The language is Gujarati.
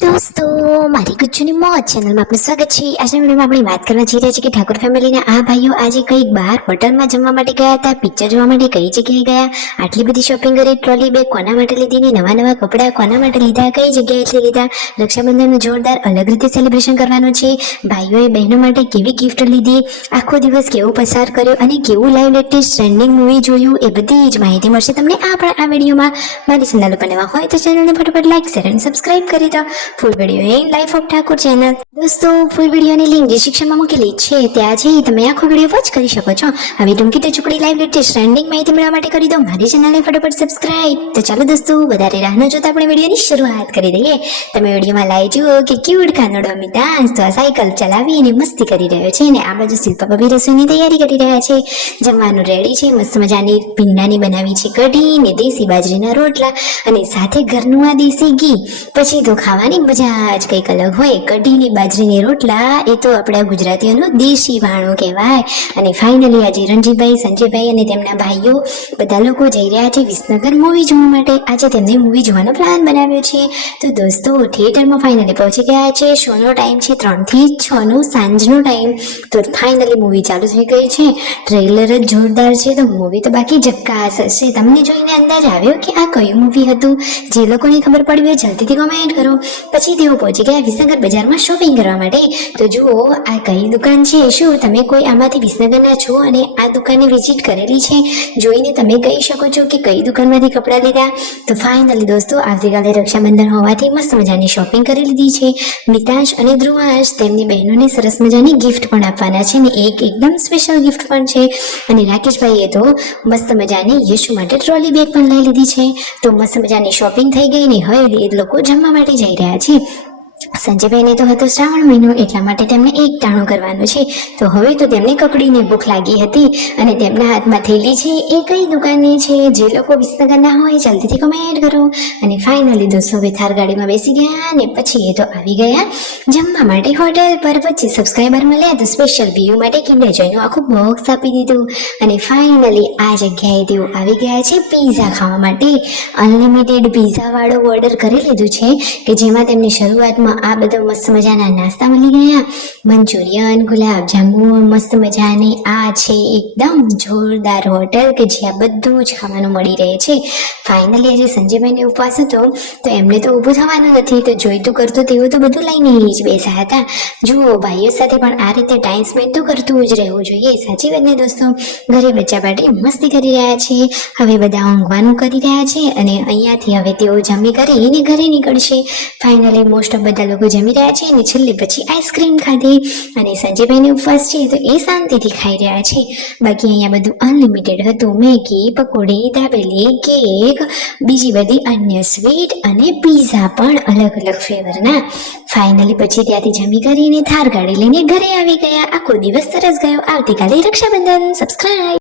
दोस्तों मारी गुज्जूनी मौज चैनल में आपનું સ્વાગત છે। આજના વિડીયોમાં આપણે વાત કરવા જઈ રહ્યા છીએ કે ઠાકોર ફેમિલીના આ ભાઈઓ આજે કંઈક બહાર હોટલમાં જમવા માટે ગયા હતા, પિક્ચર જોવા માટે કઈ જગ્યાએ ગયા, આટલી બધી શોપિંગ કરી, ટ્રોલી બેગ કોના માટે લીધી ને નવા કપડાં કોના માટે લીધા, કઈ જગ્યાએથી લીધા, રક્ષાબંધનનું જોરદાર અલગ રીતે સેલિબ્રેશન કરવાનું છે, ભાઈઓએ બહેનો માટે કેવી ગિફ્ટ લીધી, આખો દિવસ કેવો પસાર કર્યો અને કેવું લાઈવ લેટેસ્ટ ટ્રેન્ડિંગ મૂવી જોયું, એ બધી જ માહિતી મળશે તમને આ વિડીયોમાં। મારી ચેનલ પર નવા હોય તો ચેનલને ફટાફટ લાઈક શેર અને સબસ્ક્રાઇબ કરી દો। Full video A life of Thakor channel. દોસ્તો ફૂલ વિડીયોની લિંક ડિસ્ક્રિપ્શનમાં મૂકેલી છે, ત્યાં જઈ તમે આખો વિડીયો વોચ કરી શકો છો। હવે ટૂંકી તો ચોકડી લાઈવ લેટેસ્ટ ટ્રેન્ડિંગ માહિતી મેળવવા માટે કરી દો મારી ચેનલને ફટાફટ સબસ્ક્રાઇબ। તો ચાલો દોસ્તો વધારે રાહ ન જોતા આપણે વિડીયોની શરૂઆત કરી દઈએ। તમે વિડીયોમાં લાઈ જુઓ કે ક્યુટ કાનડો અમિતાંશ તો આ સાયકલ ચલાવી અને મસ્તી કરી રહ્યો છે અને આ બાજુ શિલ્પા ભાભી રસોઈની તૈયારી કરી રહ્યા છે। જમવાનું રેડી છે, મસ્ત મજાની ભીંડાની બનાવી છે કઢી ને દેશી બાજરીના રોટલા અને સાથે ઘરનું આ દેશી ઘી। પછી તો ખાવાની મજા જ કંઈક અલગ હોય। કઢીની બાજરીની રોટલા એ તો આપણા ગુજરાતીઓનું દેશી વાણું કહેવાય। અને ફાઇનલી આજે રણજીતભાઈ, સંજયભાઈ અને તેમના ભાઈઓ બધા લોકો જઈ રહ્યા છે વિસનગર મૂવી જોવા માટે। આજે તેમને મૂવી જોવાનો પ્લાન બનાવ્યો છે। તો દોસ્તો થિયેટરમાં ફાઇનલી પહોંચી ગયા છે। શોનો ટાઈમ છે 3 થી 6 નો સાંજનો ટાઈમ। તો ફાઇનલી મૂવી ચાલુ થઈ ગઈ છે, ટ્રેલર જ જોરદાર છે, તો મૂવી તો બાકી જક્કાસ હશે। તમને જોઈને અંદાજ આવ્યો કે આ કયું મૂવી હતું? જે લોકોને ખબર પડી હોય જલ્દીથી કમેન્ટ કરો। પછી તેઓ પહોંચી ગયા વિસનગર બજારમાં શોપિંગ કરવા માટે। તો જુઓ આ કઈ દુકાન છે, શું તમે કોઈ આમાંથી વિસનગરના છો અને આ દુકાનની વિઝિટ કરેલી છે? જોઈને તમે કહી શકો છો કે કઈ દુકાનમાંથી કપડાં લીધા। તો ફાઇનલી દોસ્તો આવતીકાલે રક્ષાબંધન હોવાથી મસ્ત મજાની શોપિંગ કરી લીધી છે। મિતાંશ અને ધ્રુવાંશ તેમની બહેનોને સરસ મજાની ગિફ્ટ પણ આપવાના છે ને એક એકદમ સ્પેશિયલ ગિફ્ટ પણ છે। અને રાકેશભાઈએ તો મસ્ત મજાની યશુ માટે ટ્રોલી બેગ પણ લઈ લીધી છે। તો મસ્ત મજાની શોપિંગ થઈ ગઈ ને હવે એ લોકો જમવા માટે જઈ રહ્યા છે। સંજયભાઈને તો હતો શ્રાવણ મહિનો એટલા માટે તેમને એક ટાણું કરવાનું છે। તો હવે તો તેમને કકડીને ભૂખ લાગી હતી અને તેમના હાથમાં થેલી છે, એ કઈ દુકાનની છે? જે લોકો વિસનગરના હોય જલ્દીથી કમેન્ટ કરો। અને ફાઇનલી દોસ્તો હવે થાર ગાડીમાં બેસી ગયા અને પછી એ તો આવી ગયા જમવા માટે હોટેલ પર। પછી સબસ્ક્રાઈબર મળ્યા તો સ્પેશિયલ વ્યૂ માટે કિંડર જોઈનું આખું બોક્સ આપી દીધું અને ફાઇનલી આ જગ્યાએ તેઓ આવી ગયા છે પીઝા ખાવા માટે। અનલિમિટેડ પીઝા વાળો ઓર્ડર કરી લીધું છે કે જેમાં તેમને શરૂઆતમાં આ બધા મસ્ત મજાના નાસ્તા મળી ગયા, મંચુરિયન, ગુલાબજાંબુ, મસ્ત મજાની આ છે એકદમ જોરદાર હોટલ કે જ્યાં બધું જ ખાવાનું મળી રહે છે। ફાઇનલી આજે સંજયભાઈને ઉપવાસ હતો તો એમને તો ઊભું થવાનું નથી, તો જોઈતું કરતું તેઓ તો બધું લઈને જ બેસા હતા। જુઓ ભાઈઓ સાથે પણ આ રીતે ટાઈમ સ્પેન્ડ તો કરતું જ રહેવું જોઈએ, સાચી વાત ને દોસ્તો? ઘરે બચ્ચા પાટી મસ્તી કરી રહ્યા છે, હવે બધા ઊંઘવાનું કરી રહ્યા છે અને અહીંયાથી હવે તેઓ જમી કરીને ઘરે નીકળશે। ફાઇનલી મોસ્ટ ઓફ બધા લોકો જમી રહ્યા છે અને છેલ્લે પછી આઈસ્ક્રીમ ખાધી અને સંજયભાઈને ઉપવાસ છે તો એ શાંતિથી ખાઈ રહ્યા છે। બાકી અહીંયા બધું અનલિમિટેડ હતું, મેગી, પકોડી, દાબેલી, કેક, બીજી બધી અન્ય સ્વીટ અને પીઝા પણ અલગ અલગ ફ્લેવરના। ફાઇનલી પછી ત્યાંથી જમી કરીને થાર ગાડી લઈને ઘરે આવી ગયા। આખો દિવસ સરસ ગયો। આવતીકાલે રક્ષાબંધન। સબસ્ક્રાઇબ।